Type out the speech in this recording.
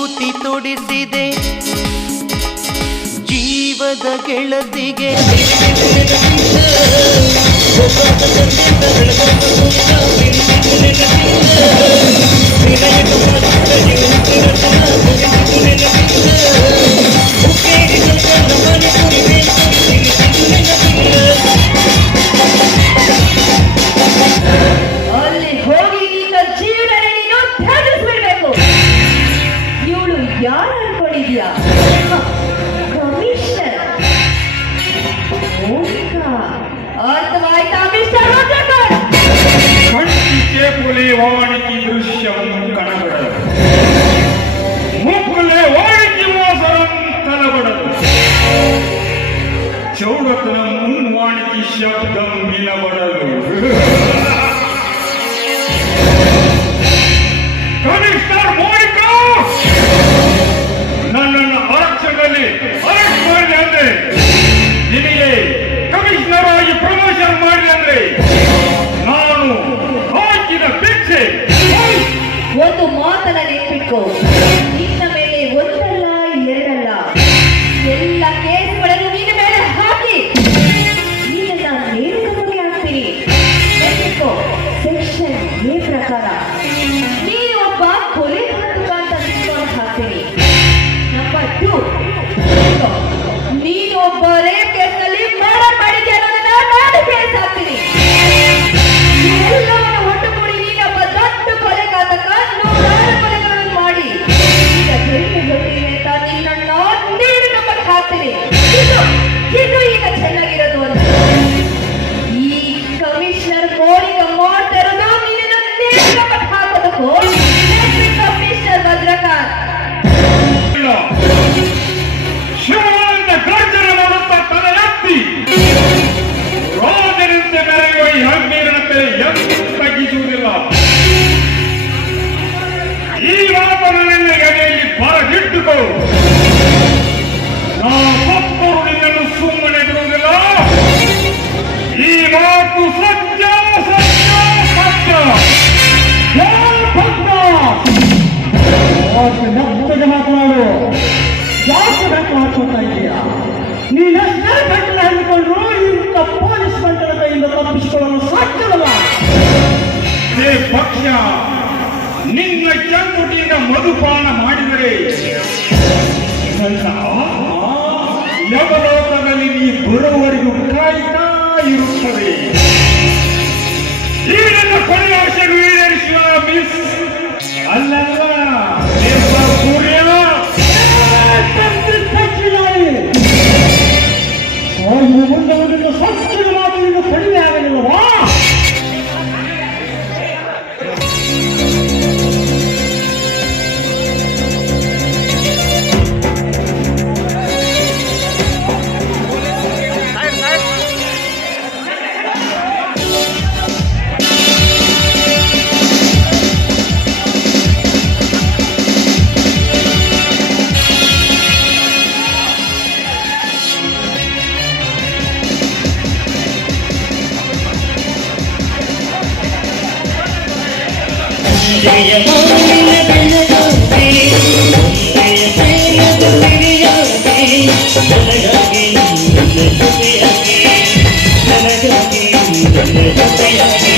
ಮೂಗುತಿ ತೊಡಿಸಿದೆ ಜೀವದ ಗೆಳತಿಗೆ ಅಲ್ಲಿ ಹೋಗಿ ನಿನ್ನ ಜೀವನ ನೀನು ತ್ಯಾಜಿಸ್ಬಿಡ್ಬೇಕು. ಇವಳು ಯಾರು ಅನ್ಕೊಂಡಿದ್ಯಾ? Commissioner ಅರ್ಥವಾಯ್ತಾ mister ರುದ್ರಕಾಂತ್? ಖಂಡಿಕೆ ಪುಲಿ ವಾಣಿಜ್ಯ ದೃಶ್ಯವನ್ನು ಕಣಬಡದು ಮುಕ್ಕುಲೆ ವಾಣಿಜ್ಯ ಮೋಸರಂ ತಲಬಡದು ಚೌಡತನ ಮುನ್ವಾಣಿಜ್ಯ ಶಬ್ದಂ ವಿನಬಡದು ಕಮಿಷನರ್ ಮೋನಿಕಾ ನನ್ನನ್ನು ಆರಕ್ಷಣದಲ್ಲಿ ಅರೆಸ್ಟ್ ಮಾಡಿದೆ ಅಂದ್ರೆ ನಿನಗೆ ಕಮಿಷನರ್ ಆಗಿ ಪ್ರಮೋಷನ್ ಮಾಡಿದೆ ಅಂದ್ರೆ ನಾನು ಹಾಕಿದ ಭಿಕ್ಷೆ. ಒಂದು ಮಾತನ್ನ ನೆನ್ಪಿಟ್ಕೋ, ನಿನ್ನ ಮೇಲೆ ಒಂದಲ್ಲ ಎರಡಲ್ಲ ಎಲ್ಲ ಕೇಸ್ಗಳನ್ನು ನಿನ್ನ ಮೇಲೆ ಹಾಕಿ ನಿನ್ನ ನೇರವಾಗಿ ಹಾಕ್ತೀನಿ. ನೆನ್ಪಿಟ್ಕೋ, ಸೆಕ್ಷನ್ ಎ ಪ್ರಕಾರ ನೀನು ಒಬ್ಬ ಕೊಲೆಗಾರ ಅಂತ ನಿಂತ್ಕೊಂಡು ಹಾಕ್ತೀನಿ. ನಂಬರ್ 2, ನೀನು ಒಬ್ಬ ರೇಪ್ ಕೇಸ್ನಲ್ಲಿ ಮರ್ಡರ್ ಮಾಡಿದ್ಯಾ ಅನ್ನೋದನ್ನ ನಾನು ಕೇಸ್ ಹಾಕ್ತೀನಿ. ಎಲ್ಲವನ್ನು ಒಟ್ಟುಗೂಡಿ ನೀನೊಬ್ಬ ದೊಡ್ಡ ಕೊಲೆಗಾತಕ, ನೂರಾರು ಕೊಲೆಗಳನ್ನು ಮಾಡಿ ಈಗ ಜೈಲಿಗೆ ಹೋಗ್ತೀನಿ ಅಂತ ನಿನ್ನನ್ನು ನೀನು ನಂಬಕ್ಕೆ ಹಾಕ್ತೀನಿ. ಇದು ಈಗ ಚೆನ್ನಾಗಿರೋದು ಅಂತ ಈ ಕಮಿಷನರ್ ಮೋನಿಕಾ ಮಾಡ್ತಾ ಇರೋದು ನಿನ್ನನ್ನು ನೀನು ನಂಬಕ್ಕೆ ಹಾಕೋದಕ್ಕೂ ಕಮಿಷನರ್ ಭದ್ರಕಾಂತ್ ಶಿವಾನಂದ ಗರ್ಜನ ಮಾಡುತ್ತಾ ತಲೆ ಎತ್ತಿ ರಾಜನಿಂದ ಮೆರೆಯುವ ಈ ಹಗ್ಗೀರನಂತೆ ತಗ್ಗಿಸುವುದಿಲ್ಲ. ಈ ಮಾತನ್ನು ನಿನ್ನ ಎದೆಯಲ್ಲಿ ಬರದಿಟ್ಟುಕೋ. ನಾ ಸತ್ತರು ನಿನ್ನನ್ನು ಸುಮ್ಮನೆ ಬಿಡುವುದಿಲ್ಲ. ಈ ಮಾತು ಸತ್ಯ ಸತ್ಯ ಸತ್ಯ. ಮೆತ್ತಗೆ ಮಾತನಾಡು. ಯಾಕೆ ಬೆಟ್ಟು ಹಾಕೋತಾ ಇದೆಯಾ? ನೀನಷ್ಟೇ ಬೆಟ್ಟು ಹೇಳಿಕೊಂಡು ಇಂಥ ಪೊಲೀಸ್ ಮಂಡಳ ಕೈಯಿಂದ ತಪ್ಪಿಸಿಕೊಳ್ಳಲು ಸಾಧ್ಯವಲ್ಲ. ಹೇ ಪಕ್ಷ, ನಿನ್ನ ಚಂದುಟಿಯಿಂದ ಮಧುಪಾನ ಮಾಡಿದರೆ ನನ್ನ ನವಲೋಕದಲ್ಲಿ ನೀ ಬರುವವರೆಗೂ ಕಾಯ್ತಾ ಇರುತ್ತದೆ. ಈ ನನ್ನ ಕೊನೆಯಾಶೆಯನ್ನು ಈಡೇರಿಸುವ ಮಿಸ್ ಅಲ್ಲಲ್ಲ ಸೂರ್ಯ. ಮುಂದೆ ಸ್ವಚ್ಛ ಮಾತಿನಿಂದ ಕಡಿಮೆ ಆಗಲಿಲ್ಲವಾ? ನನಗಾಗಿ